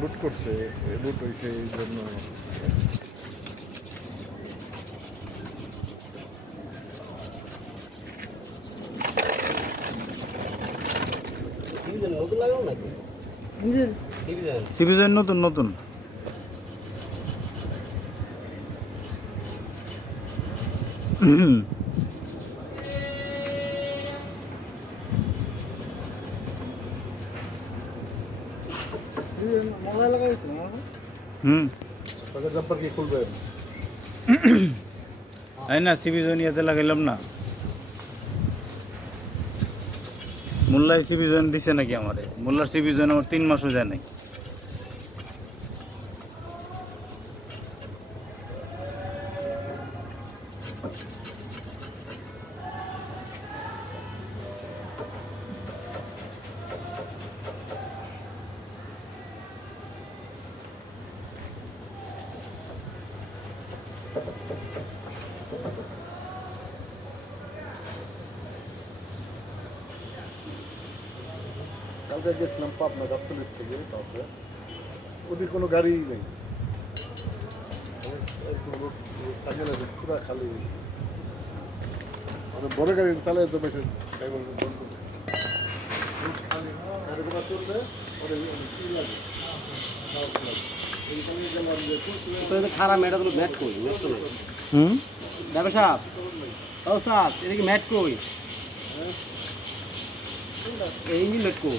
লুট করছে লুট হয়েছে এই জন্য। নতুন নতুন হুম। হুম। এই না সিবিজন ইয়াতে লাগাইলাম না। মোল্লাই সিবিজন দিছে নাকি আমারে? মোল্লার সিবিজন আমার তিন মাসও যায় নাই। কালকে গেছিলাম পাবনা গাবতলির থেকে বাসে। ওদের কোনো গাড়িই নেই। পুরো খালি। মানে বড় গাড়ি চালায় তো বেশি ড্রাইভার ওরে কি লাগে? খারাপ যে তো খারাপ এটা তো ম্যাট কই হুম? সাহেব ও ম্যাট এই ইঞ্জিন ম্যাট কই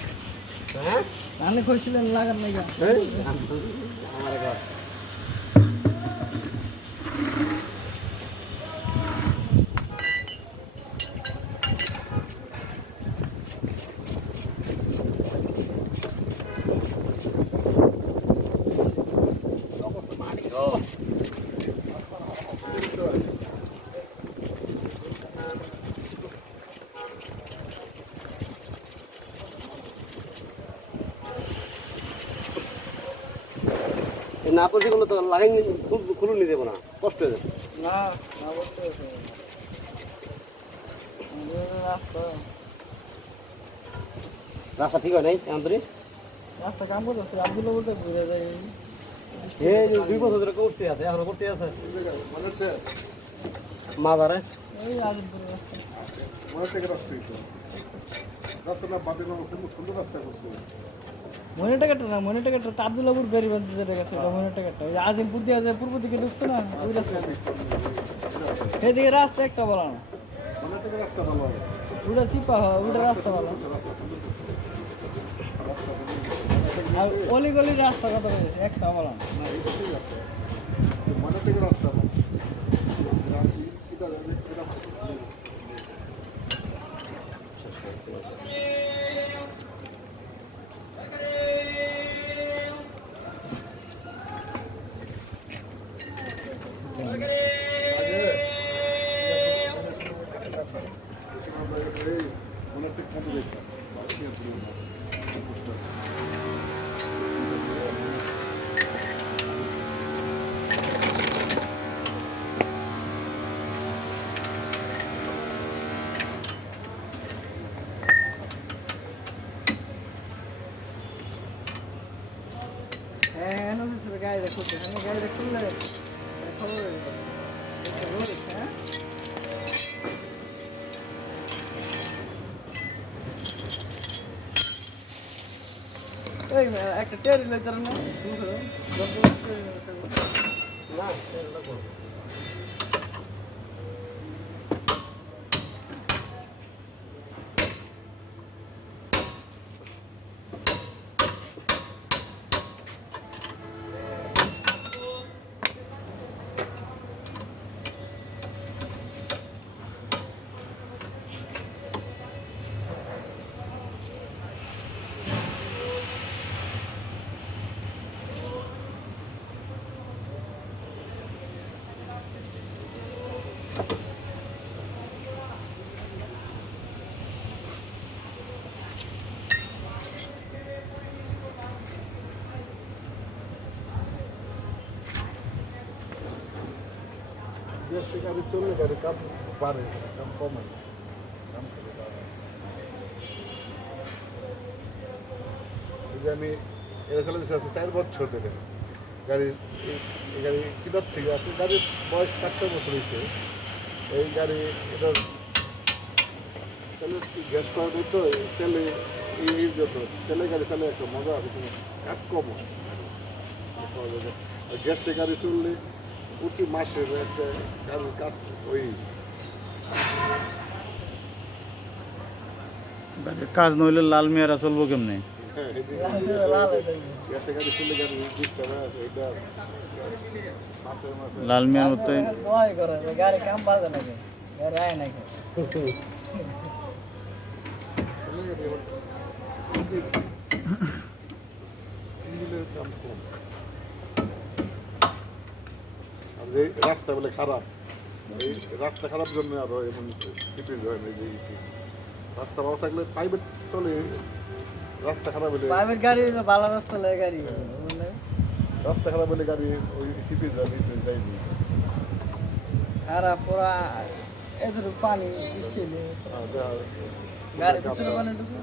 লাগান নাই। আমার ঘর না পড়ছে কোনো তো লাগাই খুলুন নিয়ে দেবো না কষ্ট হয়ে যাবে। না না। আমাদের রাস্তা। ঠিক হয় নাই আমাদের রাস্তা কাম করতেছে আব্দুল্লাহ বলতে ঘুরে যায় এই দুই বছর ধরে করতে আছে এখনও করতে আছে। মাদারে এই আজিমপুরের রাস্তা। মনে থেকে রাস্তা তো রাস্তাটা বাদে না সুন্দর সুন্দর রাস্তা করছে। মনে টাকাটা না মনে টাকাটা তো আব্দুল্লাহপুর বেরিবাদ যেটা গেছে, ওটা মনে টাকাটা ওই আজিমপুর দিয়ে যায়, পূর্ব দিকে ঢুকছে না, ওই রাস্তা। সেদিকে রাস্তা একটা বলা না। ওটা চিপা হয়, ওটা রাস্তা বলা। আর অলি গলির রাস্তা কথা বলেছে? একটা বলা না। রাস্তা দেখো আমি গাড়ি দেখলে খবর হ্যাঁ এই একটা টেরি লইতার না দেশে গাড়ি চললে গাড়ি কাম বাড়ে কাম কমে। কাম করে বাড়ে। আমি এটা চালাতেছি আছে চার বছর ধরে গাড়ি গাড়ি কিনার থেকে আছে গাড়ির বয়স পাঁচ, ছয় বছর হয়েছে এই গাড়ি, এটা তেলে গ্যাস করা নেই তো এই তেলে, এই যত তেলে গাড়ি চালে একটা মজা আছে কাজ কম গ্যাসে গাড়ি চললে প্রতি মাসের একটা গাড়ির কাজ ওই গাড়ির কাজ নইলে লাল মেয়ারা চলবো কেমনে হ্যাঁ এদিকে লাল হয়ে যাবে। গ্যাসে গাড়ি যে রাস্তা বলে খারাপ। এই রাস্তা খারাপ জন্য আরও এমন সিটির হয় না যে রাস্তা ভালো থাকলে প্রাইভেট চলে। রাস্তা খারাপ হলে প্রাইভেট গাড়ি ভালো রাস্তা লাগে গাড়ি? রাস্তা খারাপ হলে গাড়ি ওই সিটি যাবে যাইনি খারাপ পুরা এদের পানি বৃষ্টি হলে আর যা গাড়ি ভিতরে পানি ঢুকে।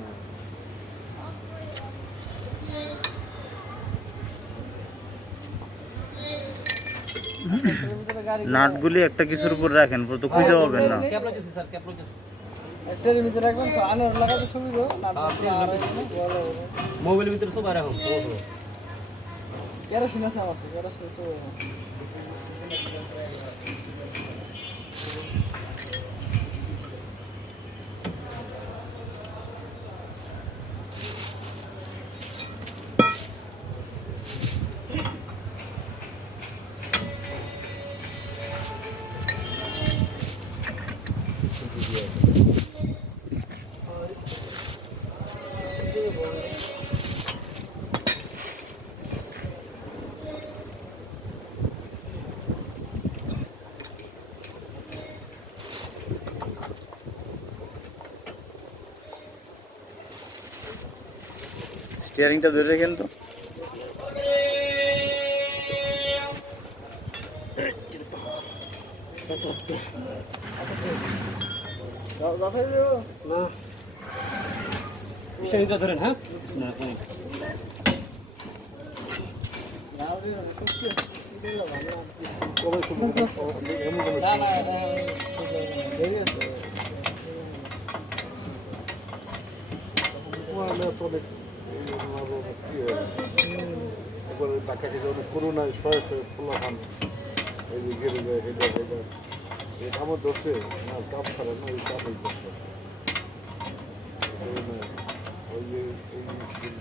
নাটগুলি একটা কিছুর উপর রাখেন পরে তো খুঁজে পাবেন না। একটার ভিতরে রাখবেন আনের লাগাতে সুবিধা মোবাইলের ভিতরে সব আর এখন কেরোসিন আছে আমার তো কেরোসিন আছে স্টিয়ারিংটা ধরে রাখেন তো। ধরেন হ্যাঁ? কবে একবার ধাক্কা খেয়েছে অনেক করোনায় শয়ে শয়ে ফোলা খান এই যে ঘিরে যায় হেঁটে হেঁটে এই আমার ধরছে না কাপ ছাড়া না ওই করছে ওই যে এই স্কিল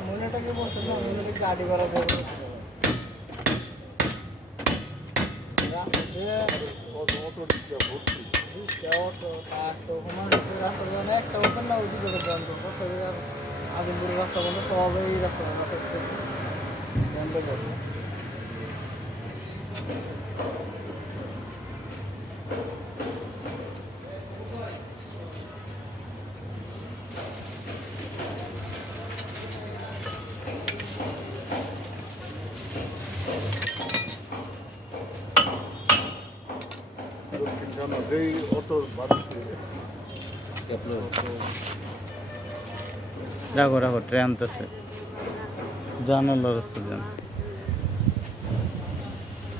মহিলাটাকে বসে না মহিলাটাকে গাড়ি করা যাবে একটা ওপেন না ওইদিকে বন্ধ আজিমপুরের রাস্তা বন্ধ সব এই রাস্তা বন্ধ থাকতে বন্ধ যাবে দক্ষিণ খানা যেই অটোর বাড়ি রাখো রাখো ট্রেন তো জানো রাস্তা যান